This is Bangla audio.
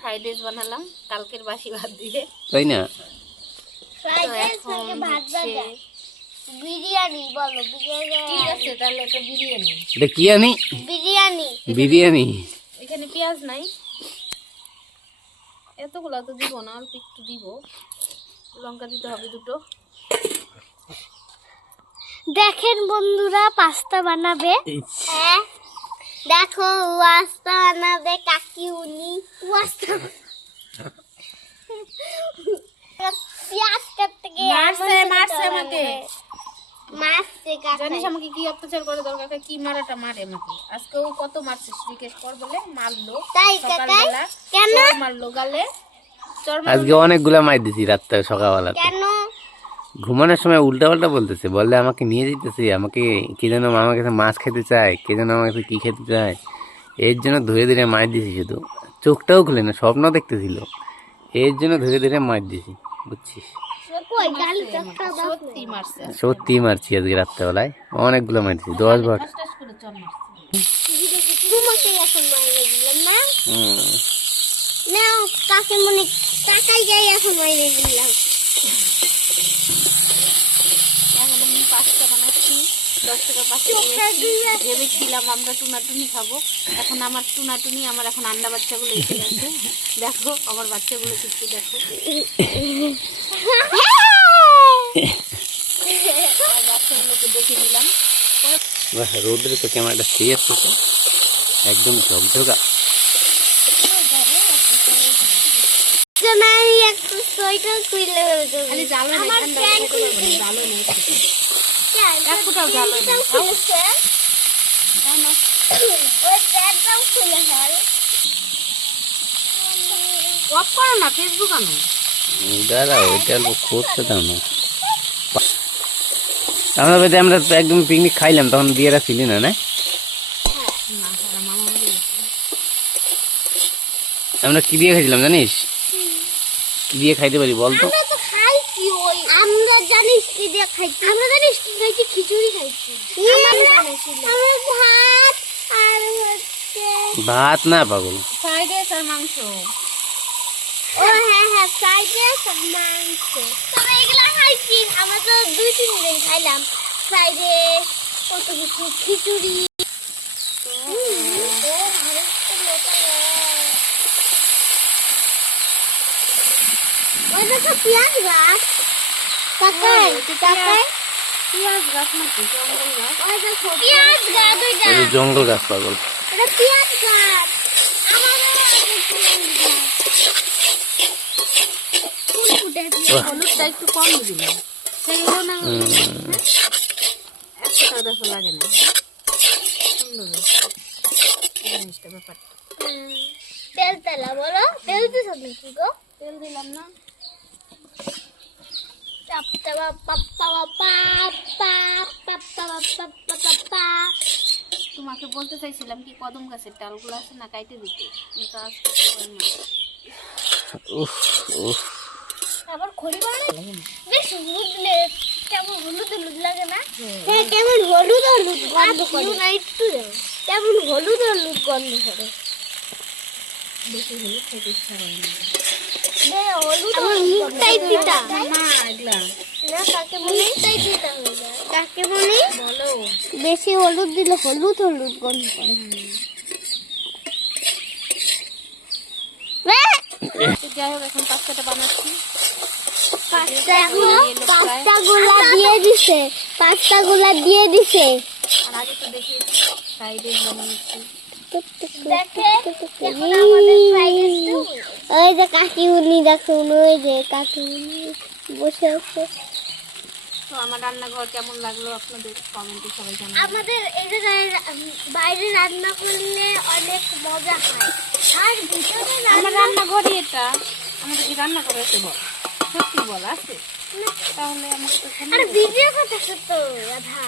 ফ্রাইড রাইস বানালাম কালকের বাসি ভাত দিয়ে। তাই না? বিরিয়ানি বিরিয়ানি। আছে তাহলে এটা বিরিয়ানি। এটা কি আনি বিরিয়ানি। বিরিয়ানি। এখানে পেঁয়াজ নাই। এতগুলো তো দিব না অল্প একটু দিব। লঙ্কা দিতে হবে দুটো। দেখেন বন্ধুরা পাস্তা বানাবে। হ্যাঁ? দেখো কাকি উনি। গিয়ে মারছে, মারছে আমাকে। মারছে কাকা জানিস আমাকে কি অত্যাচার করে দরকার? কি মারাটা মারে আমাকে? আজকে ও কত মারছে? কর বলে মারলো। তাই কেন? মারলো গালে। আজকে অনেকগুলা মাই দিছি রাত্রে সকালবেলাতে। কেন? ঘুমানোর সময় উল্টা পাল্টা বলতেছে বললে আমাকে নিয়ে যেতেছে আমাকে কে যেন আমার কাছে মাছ খেতে চায় কে যেন আমার কাছে কি খেতে চায় এর জন্য ধীরে ধীরে মার দিছি শুধু। চোখটাও খুলে না স্বপ্ন দেখতেছিল। এর জন্য ধীরে ধীরে মার দিছি বুঝছিস? সত্যি মারছি। আজকে রাত্রেবেলায় অনেকগুলো মার দিছি দশ বার মারছে। না মনে কাকাই যাই এখন মাইরে দিলাম এখন আমি পাস্তা বানাচ্ছি। দশ টাকা পাস্তা ভেবেছিলাম আমরা টুনাটুনি খাব। এখন আমার টুনাটুনি আমার এখন আন্ডা বাচ্চাগুলো এসে গেছে। দেখো আমার বাচ্চাগুলো একটু দেখো। বাচ্চাগুলোকে দেখে দিলাম বাহ, রোদ্রে তো ক্যামেরাটা সেই আসতেছে একদম ঝকঝকা। খুলে জালো নেই জালো নেই একটু। এক ফুটাও অফ করো না ফেসবুক অল্প করতে দাও না। আমরা বেঁধে আমরা তো একদম পিকনিক খাইলাম তখন বিয়েরা ছিলি না না। আমরা কি দিয়ে খাইছিলাম জানিস? কি দিয়ে খাইতে পারি বল তো আমরা তো খাইছি ওই আমরা জানিস কি দিয়ে খাইছি আমরা জানিস কি খাইছি খিচুড়ি খাইছি আমরা ভাত আর হচ্ছে ভাত না পাগল। ফ্রাইড রাইস আর মাংস। ও হ্যাঁ হ্যাঁ ফ্রাইড রাইস আর মাংস তবে এগুলো খাইছি আমরা তো দুই তিন দিন খাইলাম ফ্রাইড রাইস কত কিছু খিচুড়ি ও ভারত লোকা ওই দেখো পেঁয়াজ গাছ জঙ্গল গাছ? ওই জঙ্গল গাছ পাগল। হলুদটা একটু কম দিলাম সেইগুলো না টাকা দেখো লাগে না সুন্দর। এই জিনিসটা ব্যাপারটা। তেল তেলা বলো। তেল দিছ গো? তেল দিলাম না। তোমাকে বলতে চাইছিলাম কি কদম গাছের ডালগুলো আছে না কাইটে দিতে? কিন্তু আজ করতে পারি না। উফ উফ। আবার খড়ি বানাই? বেশ হলুদ কেমন হলুদ হলুদ লাগে না? হ্যাঁ। কেমন হলুদ হলুদ গন্ধ করে। না একটু দাও। কেমন হলুদ হলুদ গন্ধ করে। বেশি হলুদ খেতে ইচ্ছা করে না। হলুদ আমার মুখটাই পিতা না এগুলা কাকে বলে? মুখটাই পিতা যায় কাকে বলে? বলো। বেশি হলুদ দিলে হলুদ হলুদ গন্ধ করে। তো যাই হোক এখন পাস্তাটা বানাচ্ছি। পাস্তা পাস্তা গুলা দিয়ে দিছে। পাস্তা গুলা দিয়ে দিছে। আর আগে তো দেখিয়েছি ফ্রাইড বানিয়েছি। ওই যে কাকি উনি দেখুন ওই যে কাকি উনি বসে আছে। তো আমার রান্নাঘর কেমন লাগল আপনাদের কমেন্টে সবাই জানাবেন। আমাদের বাইরে রান্না করলে অনেক মজা হয়। আর ভিতরে আমার রান্না রান্নাঘরই এটা। আমাদের কি রান্না করে আছে বল। সত্যি বল আছে? তাহলে আমাকে তো আর ভিডিও কথা তো রাধা।